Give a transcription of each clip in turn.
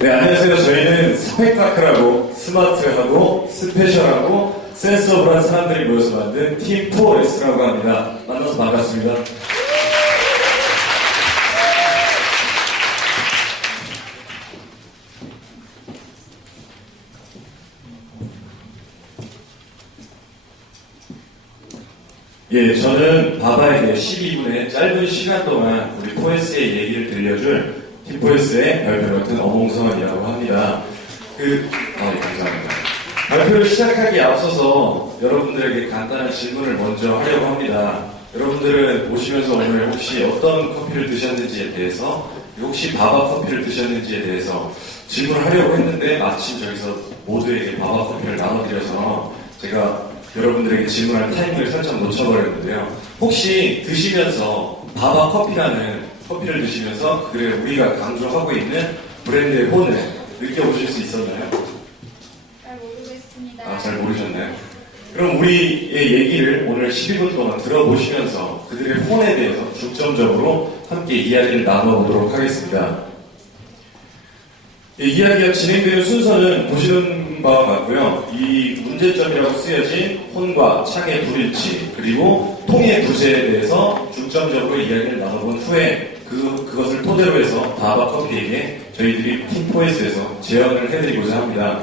네, 안녕하세요. 저희는 스펙타클하고 스마트하고 스페셜하고 센서블한 사람들이 모여서 만든 팀 4S라고 합니다. 만나서 반갑습니다. 예, 저는 바바에 대해 12분의 짧은 시간 동안 우리 4S의 얘기를 들려줄 팀 4S의 발표를 맡은 어몽성원이라고 합니다. 예, 감사합니다. 발표를 시작하기에 앞서서 여러분들에게 간단한 질문을 먼저 하려고 합니다. 여러분들은 오시면서 오늘 혹시 어떤 커피를 드셨는지에 대해서, 혹시 바바 커피를 드셨는지에 대해서 질문을 하려고 했는데 마침 저기서 모두에게 바바 커피를 나눠드려서 제가 여러분들에게 질문할 타이밍을 살짝 놓쳐버렸는데요. 혹시 드시면서 바바 커피라는 커피를 드시면서 그래 우리가 강조하고 있는 브랜드의 혼을 느껴보실 수 있었나요? 잘 모르겠습니다. 잘 모르셨나요? 그럼 우리의 얘기를 오늘 12분 동안 들어보시면서 그들의 혼에 대해서 중점적으로 함께 이야기를 나눠보도록 하겠습니다. 이야기가 진행되는 순서는 보시는 바와 같고요. 이 문제점이라고 쓰여진 혼과 창의 불일치 그리고 통의 부재에 대해서 중점적으로 이야기를 나눠본 후에 그것을 토대로 해서 바바 커피에게 저희들이 팀4S에서 제안을 해드리고자 합니다.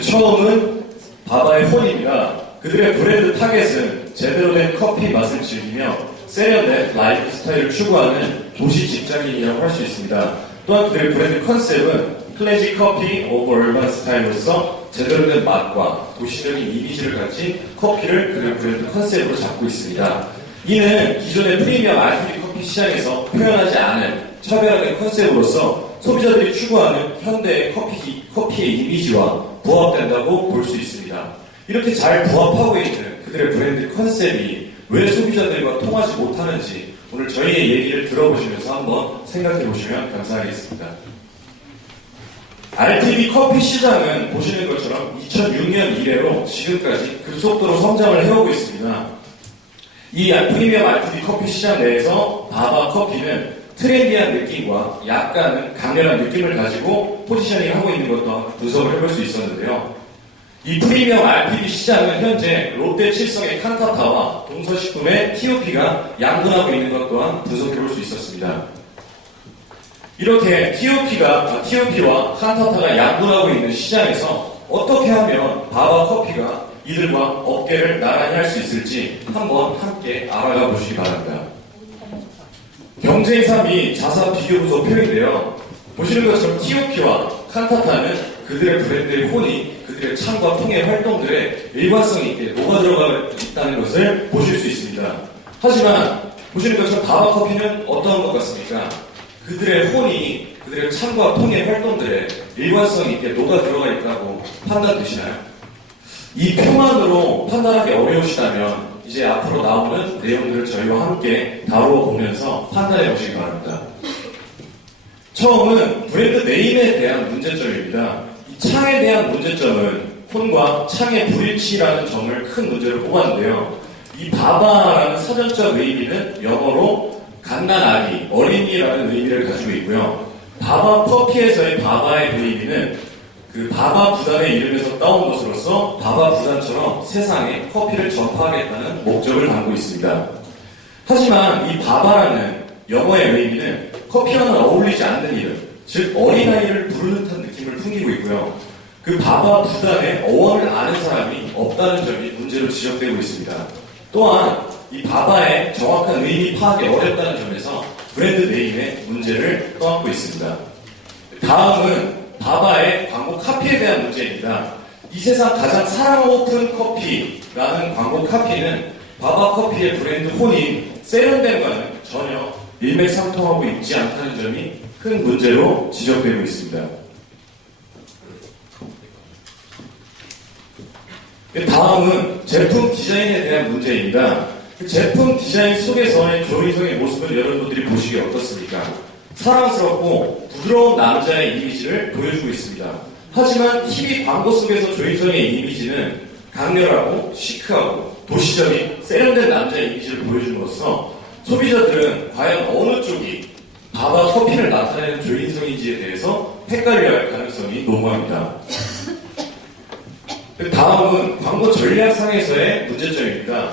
처음은 바바의 혼입니다. 그들의 브랜드 타겟은 제대로 된 커피 맛을 즐기며 세련된 라이프 스타일을 추구하는 도시 직장인이라고 할 수 있습니다. 또한 그들의 브랜드 컨셉은 클래식 커피 오브 얼반 스타일로서 제대로 된 맛과 도시적인 이미지를 가진 커피를 그들의 브랜드 컨셉으로 잡고 있습니다. 이는 기존의 프리미엄 RTD 커피 시장에서 표현하지 않은 차별화된 컨셉으로서 소비자들이 추구하는 현대의 커피의 이미지와 부합된다고 볼 수 있습니다. 이렇게 잘 부합하고 있는 그들의 브랜드 컨셉이 왜 소비자들과 통하지 못하는지 오늘 저희의 얘기를 들어보시면서 한번 생각해 보시면 감사하겠습니다. RTD 커피 시장은 보시는 것처럼 2006년 이래로 지금까지 급속도로 성장을 해오고 있습니다. 이 프리미엄 RTD 커피 시장 내에서 바바 커피는 트렌디한 느낌과 약간은 강렬한 느낌을 가지고 포지셔닝을 하고 있는 것도 분석을 해볼 수 있었는데요. 이 프리미엄 RTD 시장은 현재 롯데 칠성의 칸타타와 동서식품의 TOP가 양분하고 있는 것 또한 분석해볼 수 있었습니다. 이렇게 TOP와 칸타타가 양분하고 있는 시장에서 어떻게 하면 바바 커피가 이들과 업계를 나란히 할 수 있을지 한번 함께 알아가 보시기 바랍니다. 경쟁 3위 자사 비교 분석 표인데요. 보시는 것처럼 TOP와 칸타타는 그들의 브랜드의 혼이 그들의 창과 통의 활동들에 일관성 있게 녹아들어가 있다는 것을 보실 수 있습니다. 하지만 보시는 것처럼 바바 커피는 어떠한 것 같습니까? 그들의 혼이 그들의 창과 통의 활동들에 일관성 있게 녹아들어가 있다고 판단되시나요? 이 표만으로 판단하기 어려우시다면 이제 앞으로 나오는 내용들을 저희와 함께 다루어 보면서 판단해 보시기 바랍니다. 처음은 브랜드 네임에 대한 문제점입니다. 이 창에 대한 문제점은 혼과 창의 불일치라는 점을 큰 문제로 뽑았는데요. 이 바바라는 사전적 의미는 영어로 갓난아기, 어린이라는 의미를 가지고 있고요. 바바 커피에서의 바바의 의미는 그 바바 구단의 이름에서 따온 것으로서 바바 구단처럼 세상에 커피를 전파하겠다는 목적을 담고 있습니다. 하지만 이 바바라는 영어의 의미는 커피와는 어울리지 않는 이름, 즉 어린아이를 부르는 듯한 느낌을 풍기고 있고요. 그 바바 구단의 어원을 아는 사람이 없다는 점이 문제로 지적되고 있습니다. 또한 이 바바의 정확한 의미 파악이 어렵다는 점에서 브랜드 네임의 문제를 떠안고 있습니다. 다음은 바바의 광고 카피에 대한 문제입니다. 이 세상 가장 사랑하고픈 커피라는 광고 카피는 바바 커피의 브랜드 혼인 세련된과는 전혀 일맥상통하고 있지 않다는 점이 큰 문제로 지적되고 있습니다. 다음은 제품 디자인에 대한 문제입니다. 그 제품 디자인 속에서의 조인성의 모습을 여러분들이 보시기에 어떻습니까? 사랑스럽고 부드러운 남자의 이미지를 보여주고 있습니다. 하지만 TV 광고 속에서 조인성의 이미지는 강렬하고 시크하고 도시적인 세련된 남자의 이미지를 보여줌으로써 소비자들은 과연 어느 쪽이 바바 커피를 나타내는 조인성인지에 대해서 헷갈려 할 가능성이 농후합니다. 다음은 광고 전략상에서의 문제점입니다.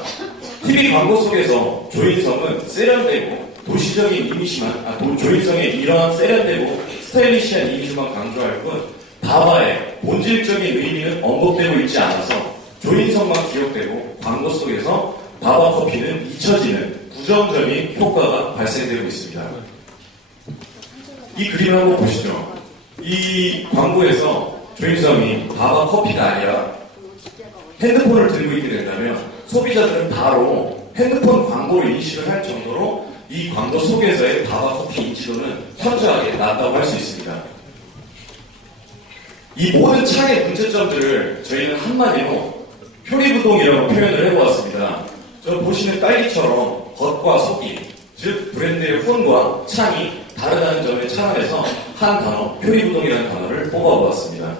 TV 광고 속에서 조인성은 세련되고 도시적인 이미지만, 조인성의 이러한 세련되고 스타일리시한 이미지만 강조할 뿐 바바의 본질적인 의미는 언급되고 있지 않아서 조인성만 기억되고 광고 속에서 바바 커피는 잊혀지는 부정적인 효과가 발생되고 있습니다. 이 그림을 한번 보시죠. 이 광고에서 조인성이 바바 커피가 아니라 핸드폰을 들고 있게 된다면 소비자들은 바로 핸드폰 광고를 인식을 할 정도로 이 광고 속에서의 바바 커피 인지도는 현저하게 낮다고 할 수 있습니다. 이 모든 창의 문제점들을 저희는 한마디로 표리부동이라고 표현을 해보았습니다. 저 보시는 딸기처럼 겉과 속이, 즉 브랜드의 혼과 창이 다르다는 점에 차원에서 한 단어, 표리부동이라는 단어를 뽑아보았습니다.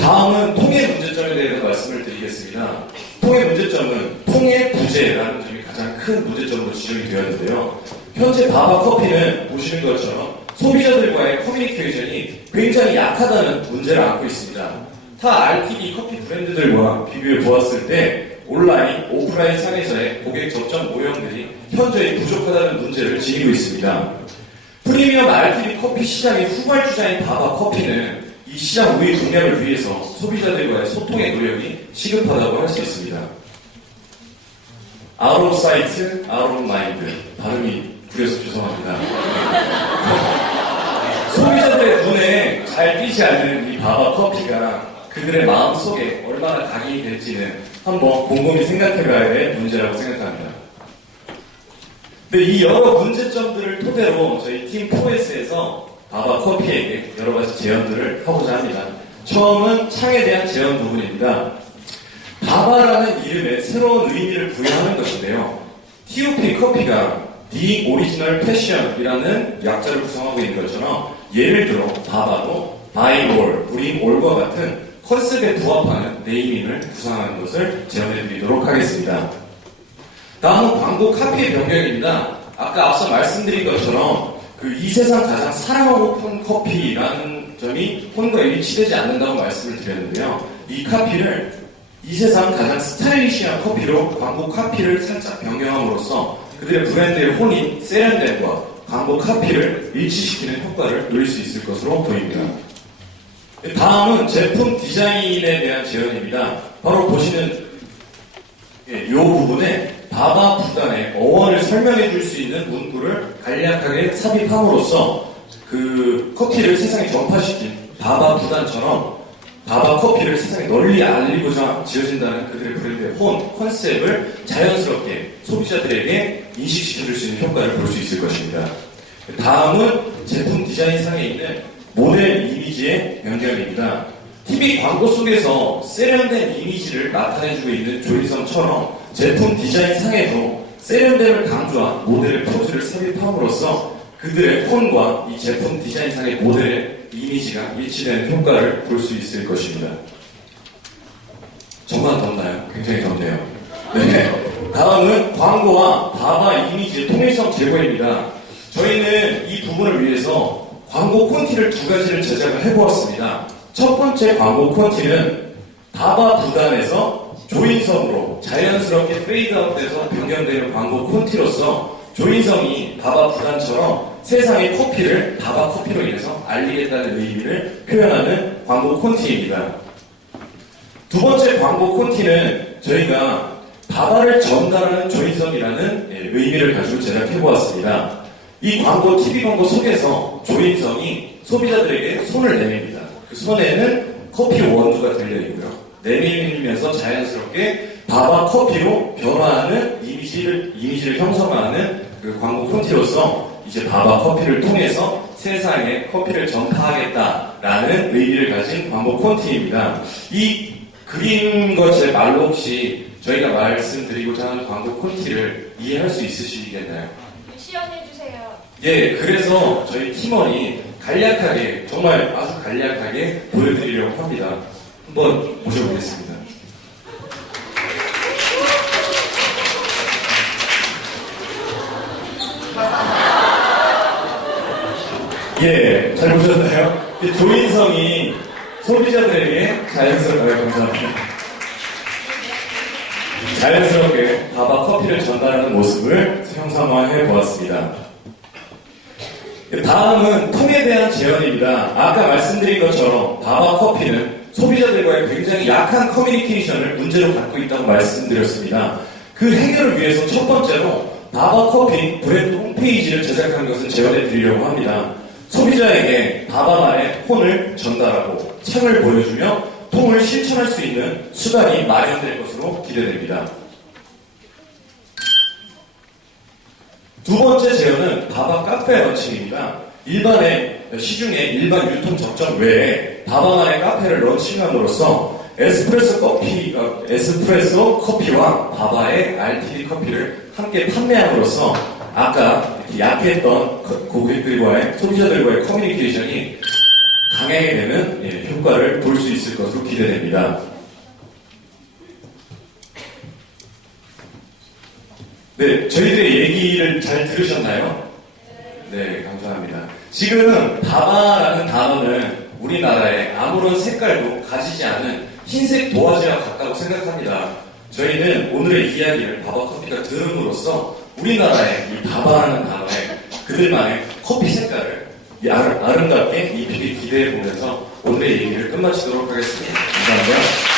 다음은 통의 문제점에 대해서 말씀을 드리겠습니다. 통의 문제점은 통의 부재라는 점이 가장 큰 문제점으로 지적이 되었는데요. 현재 바바 커피는 보시는 것처럼 소비자들과의 커뮤니케이션이 굉장히 약하다는 문제를 안고 있습니다. 타 RTD 커피 브랜드들과 비교해 보았을 때 온라인, 오프라인 상에서의 고객 접점 모형들이 현저히 부족하다는 문제를 지니고 있습니다. 프리미엄 RTD 커피 시장의 후발주자인 바바 커피는 이 시장 우위 공략을 위해서 소비자들과의 소통의 노력이 시급하다고 할 수 있습니다. Out of sight, out of mind. 발음이 구려서 죄송합니다. 소비자들의 눈에 잘 띄지 않는 이 바바 커피가 그들의 마음속에 얼마나 각인이 될지는 한번 곰곰이 생각해봐야 될 문제라고 생각합니다. 근데 이 여러 문제점들을 토대로 저희 팀 4S에서 바바 커피에게 여러 가지 제언들을 하고자 합니다. 처음은 창에 대한 제언 부분입니다. 바바라는 이름에 새로운 의미를 부여하는 것인데요. TOP 커피가 The Original Passion이라는 약자를 구성하고 있는 것처럼 예를 들어 바바도 Buy All, Bring All과 같은 컨셉에 부합하는 네이밍을 구상하는 것을 제언해드리도록 하겠습니다. 다음은 광고 카피의 변경입니다. 아까 앞서 말씀드린 것처럼 이 세상 가장 사랑하고 픈 커피라는 점이 혼과 일치되지 않는다고 말씀을 드렸는데요. 이 카피를 이 세상 가장 스타일리시한 커피로 광고 카피를 살짝 변경함으로써 그들의 브랜드의 혼인 세련됨과 광고 카피를 일치시키는 효과를 누릴 수 있을 것으로 보입니다. 다음은 제품 디자인에 대한 제언입니다. 바로 보시는 이 부분에 바바 부단의 어원을 설명해 줄 수 있는 문구를 간략하게 삽입함으로써 그 커피를 세상에 전파시킨 바바 부단처럼 바바 커피를 세상에 널리 알리고자 지어진다는 그들의 브랜드의 혼, 컨셉을 자연스럽게 소비자들에게 인식시켜 줄 수 있는 효과를 볼 수 있을 것입니다. 다음은 제품 디자인상에 있는 모델 이미지의 변경입니다. TV 광고 속에서 세련된 이미지를 나타내주고 있는 조인성처럼 제품 디자인 상에도 세련됨을 강조한 모델의 포즈를 삽입함으로써 그들의 폰과 이 제품 디자인 상의 모델의 이미지가 일치되는 효과를 볼 수 있을 것입니다. 정말 덥나요? 굉장히 덥네요. 네. 다음은 광고와 바바 이미지의 통일성 제고입니다. 저희는 이 부분을 위해서 광고 콘티를 두 가지를 제작을 해보았습니다. 첫 번째 광고 콘티는 바바 부단에서 조인성으로 자연스럽게 페이드아웃돼서 변경되는 광고 콘티로서 조인성이 바바 부단처럼 세상의 커피를 바바 커피로 인해서 알리겠다는 의미를 표현하는 광고 콘티입니다. 두 번째 광고 콘티는 저희가 바바를 전달하는 조인성이라는 의미를 가지고 제작해보았습니다. 이 광고, TV 광고 속에서 조인성이 소비자들에게 손을 내밉니다. 그 손에는 커피 원두가 들려있고요. 내밀면서 자연스럽게 바바 커피로 변화하는 이미지를 형성하는 그 광고 콘티로서 이제 바바 커피를 통해서 세상에 커피를 전파하겠다라는 의미를 가진 광고 콘티입니다. 이 그림과 제 말로 혹시 저희가 말씀드리고자 하는 광고 콘티를 이해할 수 있으시겠나요? 시연해주세요. 예, 그래서 저희 팀원이 간략하게, 정말 아주 간략하게 보여드리려고 합니다. 한번 모셔보겠습니다. 예, 잘 보셨나요? 조인성이 소비자들에게 자연스럽게 밥과 커피를 전달하는 모습을 형상화해 보았습니다. 다음은 통에 대한 제언입니다. 아까 말씀드린 것처럼 밥과 커피는 소비자들과의 굉장히 약한 커뮤니케이션을 문제로 갖고 있다고 말씀드렸습니다. 그 해결을 위해서 첫 번째로 밥과 커피 브랜드 홈페이지를 제작한 것을 제언해 드리려고 합니다. 소비자에게 바바만의 혼을 전달하고 창을 보여주며 통을 실천할 수 있는 수단이 마련될 것으로 기대됩니다. 두 번째 제언은 바바 카페 런칭입니다. 시중의 일반 유통 적정 외에 바바만의 카페를 런칭함으로써 에스프레소 커피와 바바의 RTD 커피를 함께 판매함으로써 아까 약했던 고객들과의 소비자들과의 커뮤니케이션이 강하게 되는 효과를 볼 수 있을 것으로 기대됩니다. 네, 저희들의 얘기를 잘 들으셨나요? 네, 감사합니다. 지금 바바라는 단어는 우리나라에 아무런 색깔도 가지지 않은 흰색 도화지와 같다고 생각합니다. 저희는 오늘의 이야기를 바바 커피가 들음으로써 우리나라의 이 바바라는 단어에 그들만의 커피 색깔을 아름답게 입히길 기대해 보면서 오늘의 얘기를 끝마치도록 하겠습니다. 감사합니다.